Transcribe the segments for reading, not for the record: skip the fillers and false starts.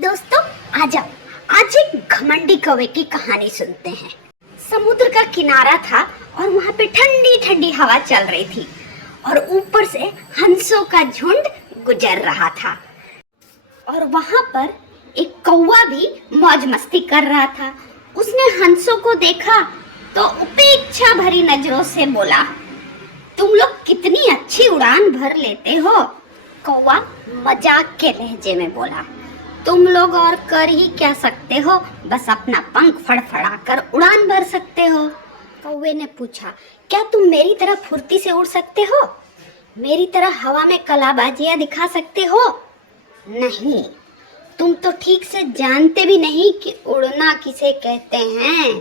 दोस्तों आ जाओ, आज एक घमंडी कौवे की कहानी सुनते हैं। समुद्र का किनारा था और वहाँ पे ठंडी ठंडी हवा चल रही थी और ऊपर से हंसों का झुंड गुजर रहा था और वहाँ पर एक कौवा भी मौज मस्ती कर रहा था। उसने हंसों को देखा तो उपेक्षा भरी नजरों से बोला, तुम लोग कितनी अच्छी उड़ान भर लेते हो। कौवा मजाक के लहजे में बोला, तुम लोग और कर ही क्या सकते हो, बस अपना पंख फड़फड़ाकर उड़ान भर सकते हो। कौवे ने पूछा, क्या तुम मेरी तरह फुर्ती से उड़ सकते हो, मेरी तरह हवा में कलाबाजियां दिखा सकते हो? नहीं, तुम तो ठीक से जानते भी नहीं कि उड़ना किसे कहते हैं।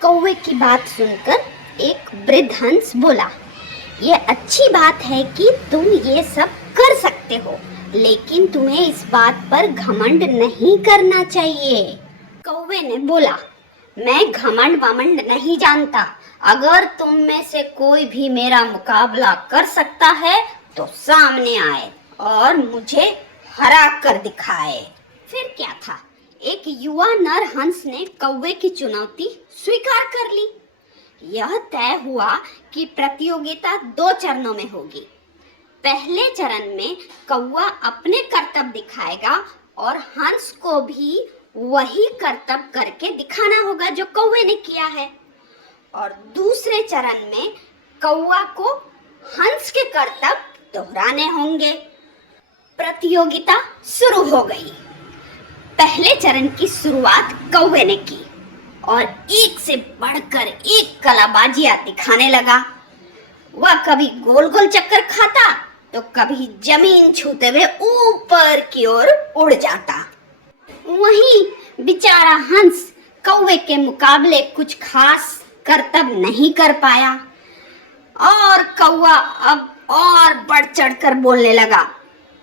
कौवे की बात सुनकर एक वृद्ध हंस बोला, यह अच्छी बात है कि तुम ये सब कर सकते हो, लेकिन तुम्हें इस बात पर घमंड नहीं करना चाहिए। कौवे ने बोला, मैं घमंड वमंड नहीं जानता, अगर तुम में से कोई भी मेरा मुकाबला कर सकता है तो सामने आए और मुझे हरा कर दिखाए। फिर क्या था, एक युवा नर हंस ने कौवे की चुनौती स्वीकार कर ली। यह तय हुआ कि प्रतियोगिता 2 चरणों में होगी। पहले चरण में कौवा अपने करतब दिखाएगा और हंस को भी वही करतब करके दिखाना होगा जो कौवे ने किया है। और दूसरे चरण में कौवा को हंस के करतब दोहराने होंगे। प्रतियोगिता शुरू हो गई। पहले चरण की शुरुआत कौवे ने की और एक से बढ़कर एक कलाबाजियां दिखाने लगा। वह कभी गोल गोल चक्कर खाता तो कभी जमीन छूते हुए ऊपर की ओर उड़ जाता। वहीं बेचारा हंस कौवे के मुकाबले कुछ खास करतब नहीं कर पाया और कौवा अब और बढ़ चढ़कर बोलने लगा,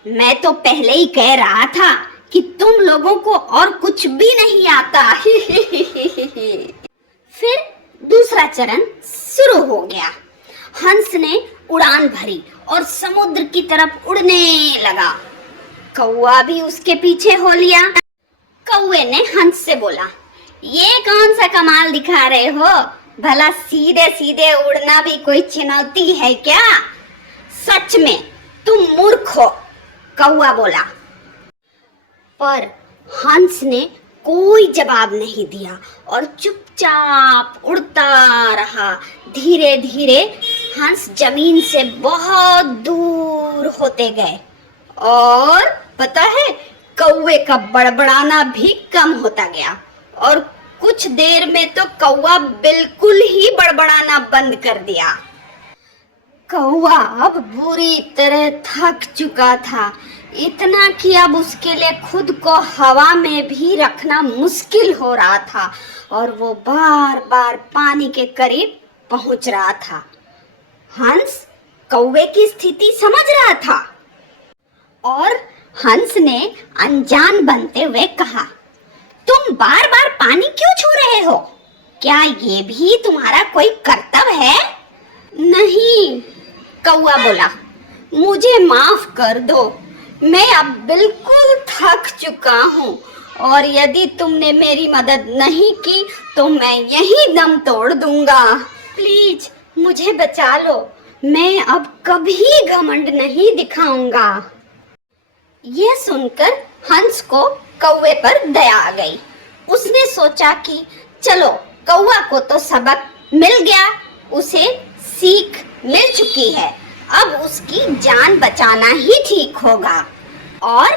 मैं तो पहले ही कह रहा था कि तुम लोगों को और कुछ भी नहीं आता। फिर दूसरा चरण शुरू हो गया। हंस ने उड़ान भरी और समुद्र की तरफ उड़ने लगा। कौवा भी उसके पीछे हो लिया। कौवे ने हंस से बोला, ये कौन सा कमाल दिखा रहे हो, भला सीधे सीधे उड़ना भी कोई चुनौती है क्या? सच में तुम मूर्ख हो, कौवा बोला। पर हंस ने कोई जवाब नहीं दिया और चुपचाप उड़ता रहा। धीरे धीरे हंस जमीन से बहुत दूर होते गए और पता है, कौवे का बड़बड़ाना भी कम होता गया और कुछ देर में तो कौवा बिल्कुल ही बड़बड़ाना बंद कर दिया। कौवा अब बुरी तरह थक चुका था, इतना कि अब उसके लिए खुद को हवा में भी रखना मुश्किल हो रहा था और वो बार बार पानी के करीब पहुंच रहा था। हंस कौवे की स्थिति समझ रहा था और हंस ने अनजान बनते हुए कहा, तुम बार बार पानी क्यों छू रहे हो? क्या ये भी तुम्हारा कोई कर्तव्य है? नहीं, कौवा बोला, मुझे माफ कर दो, मैं अब बिल्कुल थक चुका हूँ और यदि तुमने मेरी मदद नहीं की तो मैं यहीं दम तोड़ दूंगा। प्लीज मुझे बचा लो, मैं अब कभी घमंड नहीं दिखाऊंगा। यह सुनकर हंस को कौवे पर दया आ गई। उसने सोचा कि चलो, कौवा को तो सबक मिल गया, उसे सीख मिल चुकी है, अब उसकी जान बचाना ही ठीक होगा। और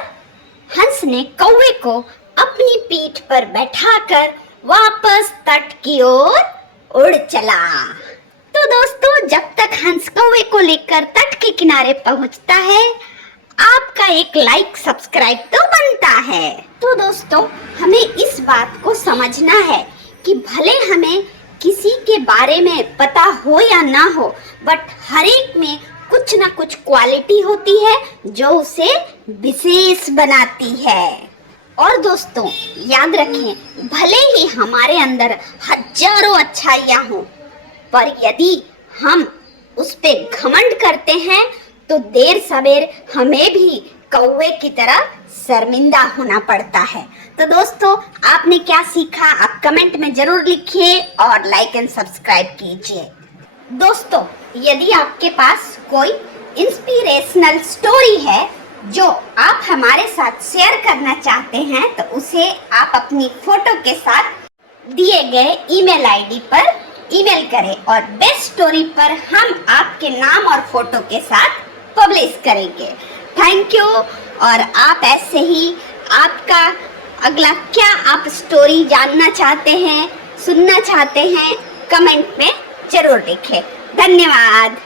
हंस ने कौवे को अपनी पीठ पर बैठाकर वापस तट की ओर उड़ चला। तो दोस्तों, जब तक हंस कौवे को लेकर तट के किनारे पहुंचता है, आपका एक लाइक सब्सक्राइब तो बनता है। तो दोस्तों, हमें इस बात को समझना है कि भले हमें किसी के बारे में पता हो या ना हो, बट हर एक में कुछ ना कुछ क्वालिटी होती है जो उसे विशेष बनाती है। और दोस्तों, याद रखें, भले ही हमारे अंदर हजारों अच्छाइयाँ हों, पर यदि हम उस पे घमंड करते हैं तो देर सवेर हमें भी कौवे की तरह शर्मिंदा होना पड़ता है। तो दोस्तों, आपने क्या सीखा आप कमेंट में जरूर लिखिए और लाइक एंड सब्सक्राइब कीजिए। दोस्तों, यदि आपके पास कोई इंस्पिरेशनल स्टोरी है जो आप हमारे साथ शेयर करना चाहते हैं तो उसे आप अपनी फोटो के साथ दिए गए ईमेल आईडी पर ईमेल करें और बेस्ट स्टोरी पर हम आपके नाम और फोटो के साथ पब्लिश करेंगे। Thank you. और आप ऐसे ही आपका अगला क्या आप स्टोरी जानना चाहते हैं, सुनना चाहते हैं, कमेंट में जरूर लिखें। धन्यवाद।